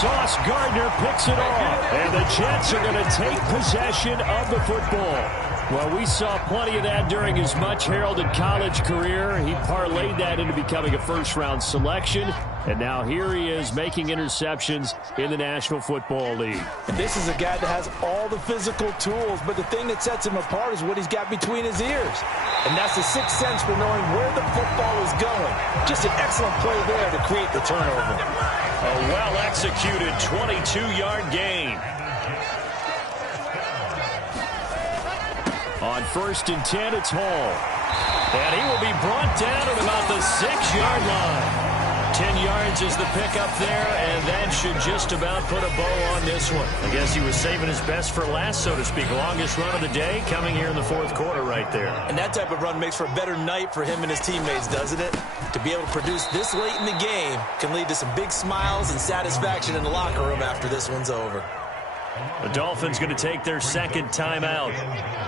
Sauce Gardner picks it off, and the Jets are going to take possession of the football. Well, we saw plenty of that during his much-heralded college career. He parlayed that into becoming a first-round selection, and now here he is making interceptions in the National Football League. And this is a guy that has all the physical tools, but the thing that sets him apart is what he's got between his ears. And that's the sixth sense for knowing where the football is going. Just an excellent play there to create the turnover. A well-executed 22-yard gain. On 1st and 10, it's Hall. And he will be brought down at about the 6-yard line. 10 yards is the pickup there, and that should just about put a bow on this one. I guess he was saving his best for last, so to speak. Longest run of the day coming here in the 4th quarter right there. And that type of run makes for a better night for him and his teammates, doesn't it? To be able to produce this late in the game can lead to some big smiles and satisfaction in the locker room after this one's over. The Dolphins going to take their 2nd timeout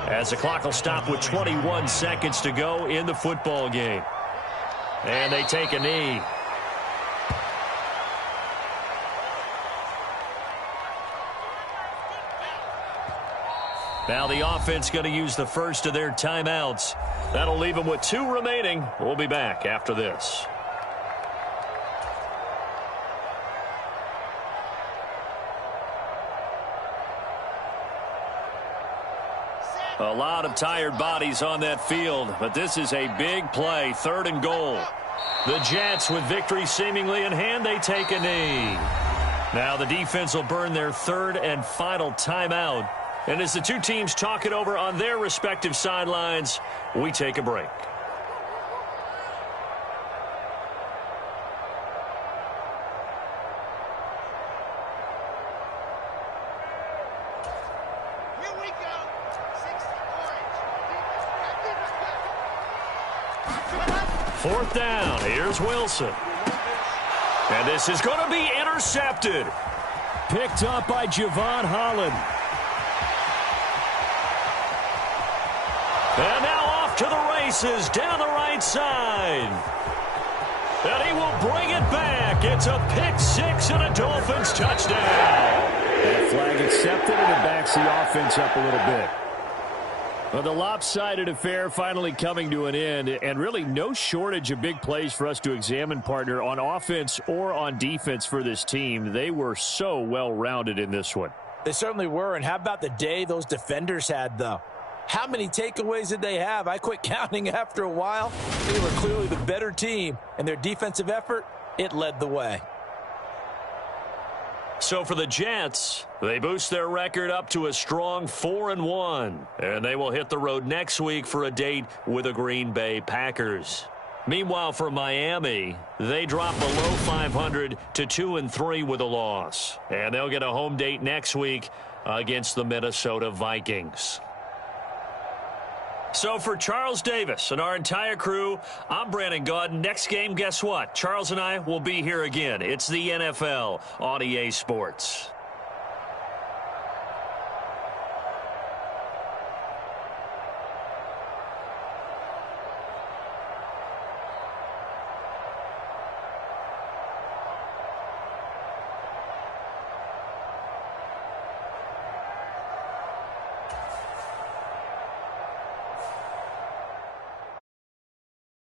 as the clock will stop with 21 seconds to go in the football game. And they take a knee. Now the offense going to use the first of their timeouts. That'll leave them with 2 remaining. We'll be back after this. A lot of tired bodies on that field, but this is a big play, 3rd and goal. The Jets, with victory seemingly in hand, they take a knee. Now the defense will burn their 3rd and final timeout. And as the two teams talk it over on their respective sidelines, we take a break. Here we go. 60 orange. 4th down. Here's Wilson. And this is going to be intercepted. Picked up by Javon Holland. And now off to the races down the right side. And he will bring it back. It's a pick 6 and a Dolphins touchdown. That flag accepted, and it backs the offense up a little bit. Well, the lopsided affair finally coming to an end, and really no shortage of big plays for us to examine, partner, on offense or on defense for this team. They were so well-rounded in this one. They certainly were, and how about the day those defenders had, though? How many takeaways did they have? I quit counting after a while. They were clearly the better team, and their defensive effort, it led the way. So for the Jets, they boost their record up to a strong 4-1, and they will hit the road next week for a date with the Green Bay Packers. Meanwhile, for Miami, they drop below 500 to 2-3 with a loss, and they'll get a home date next week against the Minnesota Vikings. So for Charles Davis and our entire crew, I'm Brandon Gaudin. Next game, guess what? Charles and I will be here again. It's the NFL on EA Sports.